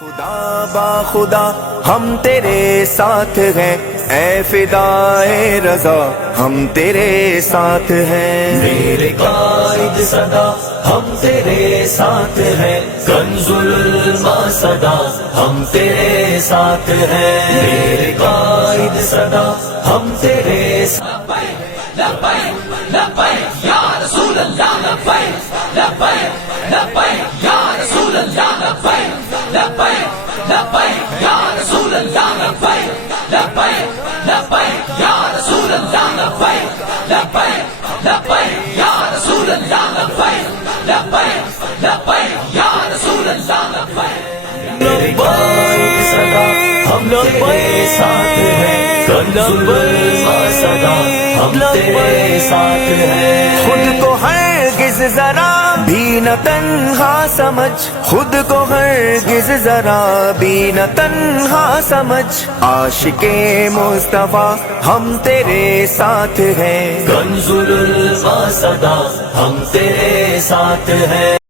خدا با خدا ہم تیرے ساتھ ہیں، اے فدائے رضا ہم تیرے ساتھ ہیں۔ میرے قائد صدا ہم تیرے ساتھ ہیں، کنز العلما صدا ہم تیرے ساتھ ہیں۔ میرے قائد صدا ہم تیرے ساتھ ہیں۔ لبیک لبیک یا رسول اللہ، لبیک لبیک لبیک یا رسول اللہ، لبیک لبیک لبیک یا رسول اللہ، لبیک لبیک لبیک یا رسول اللہ، لبیک لبیک لبیک یا رسول اللہ، لبیک لبیک لبیک یا رسول اللہ، لبیک۔ میرے قائد صدا ہم تیرے ساتھ ہیں، کنز العلما صدا ہم تیرے ساتھ ہیں۔ خود کو ہرگز ذرا بھی نہ تنہا سمجھ، خود کو ہرگز ذرا بھی نہ تنہا سمجھ، عاشق مصطفیٰ ہم تیرے ساتھ ہیں۔ کنز العلما صدا ہم تیرے ساتھ ہیں۔